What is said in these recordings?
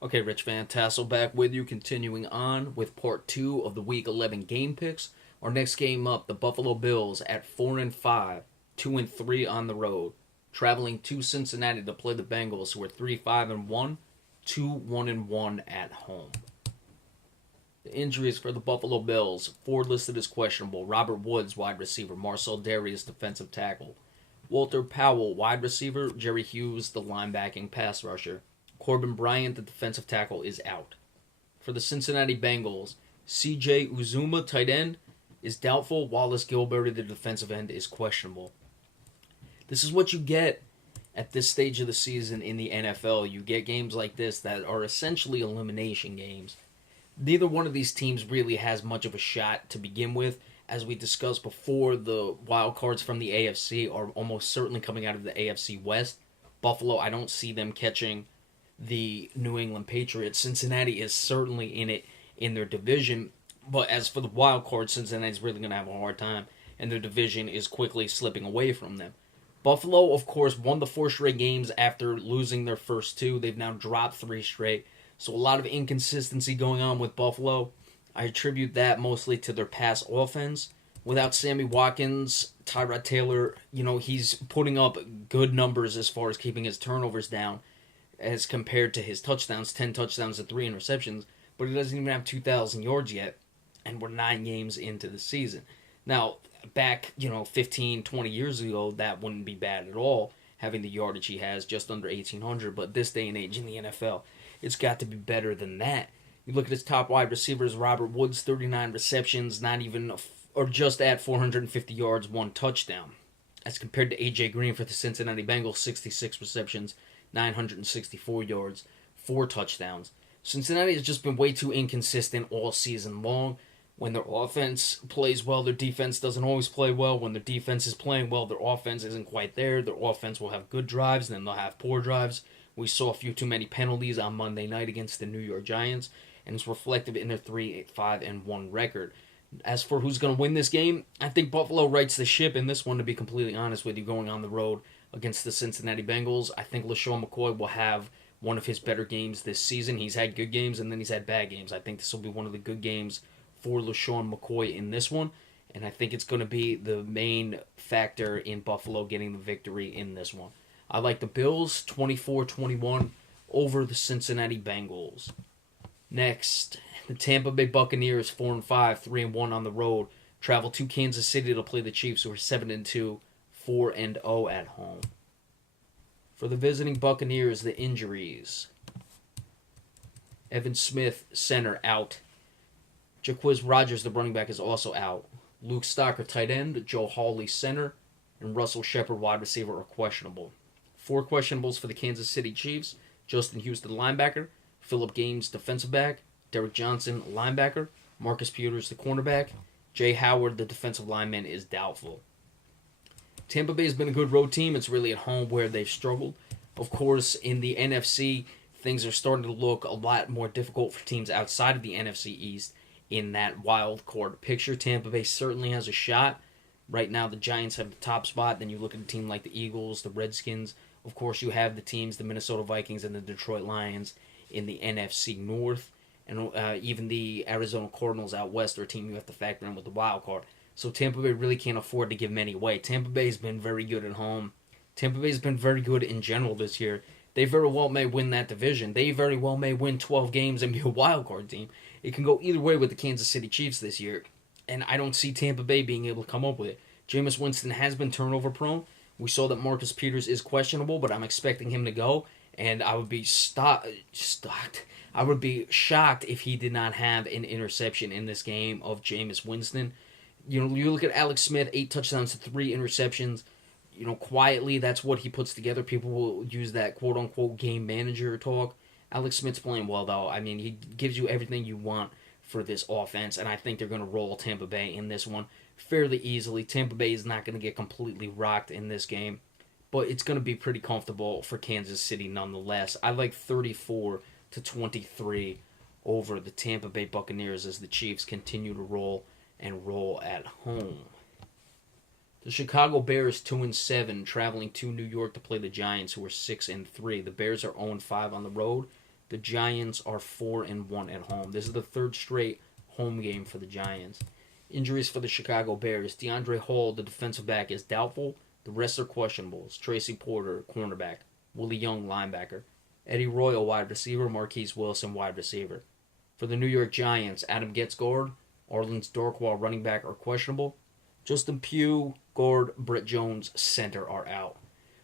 Okay, Rich Van Tassel back with you, continuing on with part two of the Week 11 game picks. Our next game up, the Buffalo Bills at 4-5, 2-3 on the road, traveling to Cincinnati to play the Bengals, who are 3-5-1, 2-1-1 at home. The injuries for the Buffalo Bills: Ford listed as questionable, Robert Woods, wide receiver, Marcel Darius, defensive tackle, Walter Powell, wide receiver, Jerry Hughes, the linebacking pass rusher. Corbin Bryant, the defensive tackle, is out. For the Cincinnati Bengals, C.J. Uzuma, tight end, is doubtful. Wallace Gilbert, the defensive end, is questionable. This is what you get at this stage of the season in the NFL. You get games like this that are essentially elimination games. Neither one of these teams really has much of a shot to begin with. As we discussed before, the wild cards from the AFC are almost certainly coming out of the AFC West. Buffalo, I don't see them catching the New England Patriots. Cincinnati is certainly in it in their division, but as for the wild card, Cincinnati's really going to have a hard time, and their division is quickly slipping away from them. Buffalo, of course, won the four straight games after losing their first two. They've now dropped three straight, so a lot of inconsistency going on with Buffalo. I attribute that mostly to their pass offense. Without Sammy Watkins, Tyrod Taylor, he's putting up good numbers as far as keeping his turnovers down as compared to his touchdowns, 10 touchdowns and 3 interceptions, but he doesn't even have 2,000 yards yet, and we're 9 games into the season. Now, back, 15, 20 years ago, that wouldn't be bad at all, having the yardage he has, just under 1,800, but this day and age in the NFL, it's got to be better than that. You look at his top wide receivers, Robert Woods, 39 receptions, not even, or just at 450 yards, 1 touchdown. As compared to A.J. Green for the Cincinnati Bengals, 66 receptions, 964 yards, 4 touchdowns. Cincinnati has just been way too inconsistent all season long. When their offense plays well, their defense doesn't always play well. When their defense is playing well, their offense isn't quite there. Their offense will have good drives, and then they'll have poor drives. We saw a few too many penalties on Monday night against the New York Giants, and it's reflective in their 3-5-1 record. As for who's going to win this game, I think Buffalo rights the ship in this one, to be completely honest with you, going on the road against the Cincinnati Bengals. I think LaShawn McCoy will have one of his better games this season. He's had good games and then he's had bad games. I think this will be one of the good games for LaShawn McCoy in this one, and I think it's going to be the main factor in Buffalo getting the victory in this one. I like the Bills 24-21 over the Cincinnati Bengals. Next, the Tampa Bay Buccaneers 4-5, 3-1 on the road, travel to Kansas City to play the Chiefs, who are 7-2, 4-0 at home. For the visiting Buccaneers, the injuries: Evan Smith, center, out. Jacquizz Rodgers, the running back, is also out. Luke Stocker, tight end, Joe Hawley, center, and Russell Shepard, wide receiver, are questionable. 4 questionables for the Kansas City Chiefs: Justin Houston, linebacker; Phillip Gaines, defensive back; Derek Johnson, linebacker; Marcus Peters, the cornerback; Jay Howard, the defensive lineman, is doubtful. Tampa Bay has been a good road team. It's really at home where they've struggled. Of course, in the NFC, things are starting to look a lot more difficult for teams outside of the NFC East in that wild card picture. Tampa Bay certainly has a shot. Right now, the Giants have the top spot. Then you look at a team like the Eagles, the Redskins. Of course, you have the teams, the Minnesota Vikings and the Detroit Lions in the NFC North. And even the Arizona Cardinals out west are a team you have to factor in with the wild card. So Tampa Bay really can't afford to give many away. Tampa Bay's been very good at home. Tampa Bay's been very good in general this year. They very well may win that division. They very well may win 12 games and be a wild card team. It can go either way with the Kansas City Chiefs this year, and I don't see Tampa Bay being able to come up with it. Jameis Winston has been turnover prone. We saw that Marcus Peters is questionable, but I'm expecting him to go, and I would be shocked. I would be shocked if he did not have an interception in this game of Jameis Winston. You look at Alex Smith, 8 touchdowns to 3 interceptions. Quietly, that's what he puts together. People will use that quote-unquote game manager talk. Alex Smith's playing well, though. I mean, he gives you everything you want for this offense, and I think they're going to roll Tampa Bay in this one fairly easily. Tampa Bay is not going to get completely rocked in this game, but it's going to be pretty comfortable for Kansas City nonetheless. I like 34-23 over the Tampa Bay Buccaneers as the Chiefs continue to roll and roll at home. The Chicago Bears 2-7, traveling to New York to play the Giants, who are 6-3. The Bears are 0-5 on the road, The Giants are 4-1 at home. This is the third straight home game for the Giants. Injuries for the Chicago Bears. DeAndre Hall, the defensive back, is doubtful. The rest are questionables. Tracy Porter, cornerback. Willie Young, linebacker. Eddie Royal, wide receiver. Marquise Wilson, wide receiver. For the New York Giants, Adam Getz, guard. Arlen's Dorkwall, running back, are questionable. Justin Pugh, guard. Brett Jones, center, are out.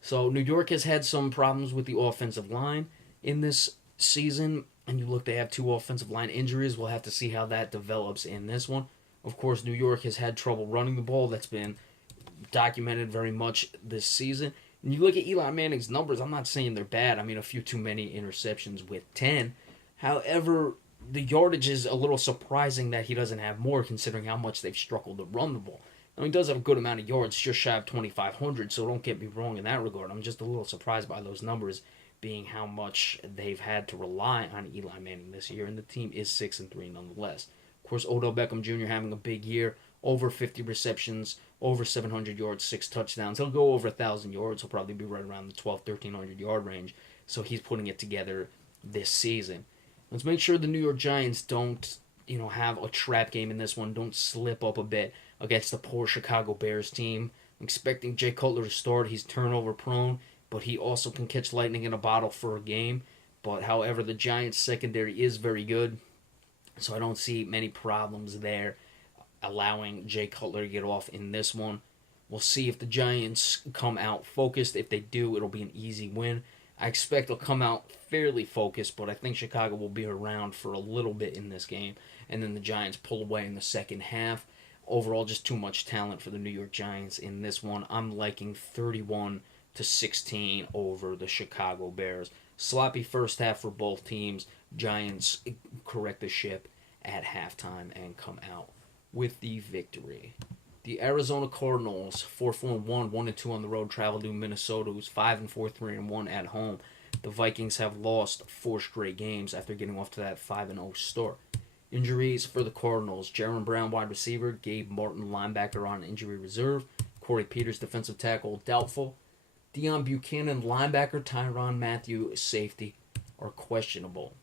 So New York has had some problems with the offensive line in this season. And you look, they have 2 offensive line injuries. We'll have to see how that develops in this one. Of course, New York has had trouble running the ball. That's been documented very much this season. And you look at Eli Manning's numbers, I'm not saying they're bad. I mean, a few too many interceptions with 10. However, the yardage is a little surprising that he doesn't have more, considering how much they've struggled to run the ball. I mean, he does have a good amount of yards, just shy of 2,500, so don't get me wrong in that regard. I'm just a little surprised by those numbers, being how much they've had to rely on Eli Manning this year, and the team is 6-3 nonetheless. Of course, Odell Beckham Jr. having a big year, over 50 receptions, over 700 yards, 6 touchdowns. He'll go over 1,000 yards. He'll probably be right around the 1,300 yard range, so he's putting it together this season. Let's make sure the New York Giants don't, have a trap game in this one. Don't slip up a bit against the poor Chicago Bears team. I'm expecting Jay Cutler to start. He's turnover prone, but he also can catch lightning in a bottle for a game. But however, the Giants secondary is very good, so I don't see many problems there allowing Jay Cutler to get off in this one. We'll see if the Giants come out focused. If they do, it'll be an easy win. I expect they'll come out fairly focused, but I think Chicago will be around for a little bit in this game, and then the Giants pull away in the second half. Overall, just too much talent for the New York Giants in this one. I'm liking 31-16 over the Chicago Bears. Sloppy first half for both teams. Giants correct the ship at halftime and come out with the victory. The Arizona Cardinals, 4-1, 1-2 on the road, travel to Minnesota, who's 5-4, 3-1 at home. The Vikings have lost 4 straight games after getting off to that 5-0 start. Injuries for the Cardinals: Jaron Brown, wide receiver; Gabe Martin, linebacker, on injury reserve; Corey Peters, defensive tackle, doubtful; Deion Buchanan, linebacker; Tyrann Mathieu, safety, are questionable.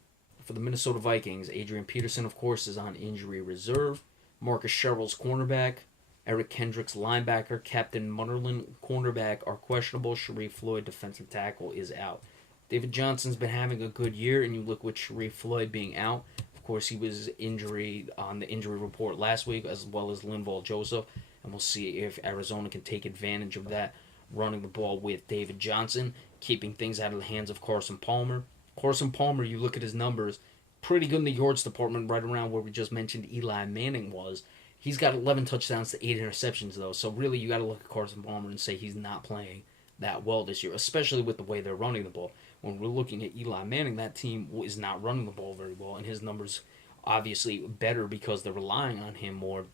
For the Minnesota Vikings, Adrian Peterson, of course, is on injury reserve. Marcus Sherrill's cornerback; Eric Kendricks, linebacker; Captain Munnerlyn, cornerback, are questionable. Sharif Floyd, defensive tackle, is out. David Johnson's been having a good year, and you look with Sharif Floyd being out. Of course, he was injury on the injury report last week, as well as Linval Joseph, and we'll see if Arizona can take advantage of that, running the ball with David Johnson, keeping things out of the hands of Carson Palmer. Carson Palmer, you look at his numbers, pretty good in the yards department, right around where we just mentioned Eli Manning was. He's got 11 touchdowns to 8 interceptions, though, so really you got to look at Carson Palmer and say he's not playing that well this year, especially with the way they're running the ball. When we're looking at Eli Manning, that team is not running the ball very well, and his numbers obviously better because they're relying on him more.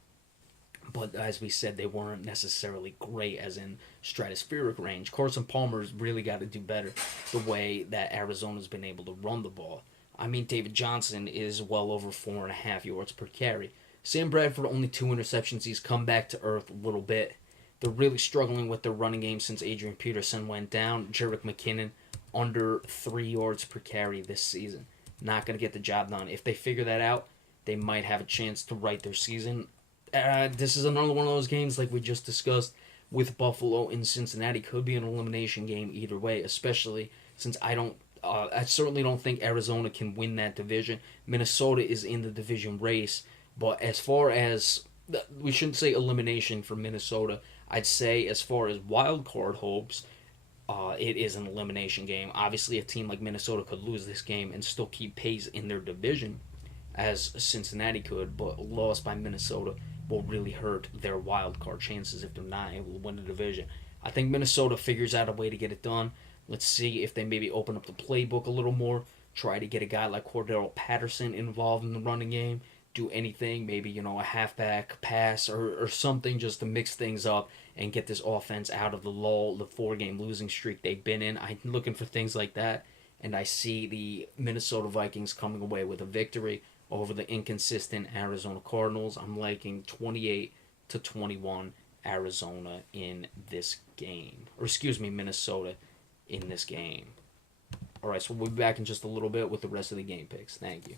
But as we said, they weren't necessarily great, as in stratospheric range. Carson Palmer's really got to do better the way that Arizona's been able to run the ball. I mean, David Johnson is well over 4.5 yards per carry. Sam Bradford, only 2 interceptions. He's come back to earth a little bit. They're really struggling with their running game since Adrian Peterson went down. Jerick McKinnon, under 3 yards per carry this season. Not going to get the job done. If they figure that out, they might have a chance to right their season. This is another one of those games, like we just discussed, with Buffalo and Cincinnati. Could be an elimination game either way, especially since I certainly don't think Arizona can win that division. Minnesota is in the division race, but as far as, we shouldn't say elimination for Minnesota, I'd say as far as wild card hopes, it is an elimination game. Obviously, a team like Minnesota could lose this game and still keep pace in their division, as Cincinnati could, but a loss by Minnesota will really hurt their wild card chances if they're not able to win the division. I think Minnesota figures out a way to get it done. Let's see if they maybe open up the playbook a little more, try to get a guy like Cordero Patterson involved in the running game, do anything, maybe, a halfback pass or something just to mix things up and get this offense out of the lull, the 4-game losing streak they've been in. I'm looking for things like that, and I see the Minnesota Vikings coming away with a victory over the inconsistent Arizona Cardinals. I'm liking 28-21 Arizona in this game. Or excuse me, Minnesota in this game. All right, so we'll be back in just a little bit with the rest of the game picks. Thank you.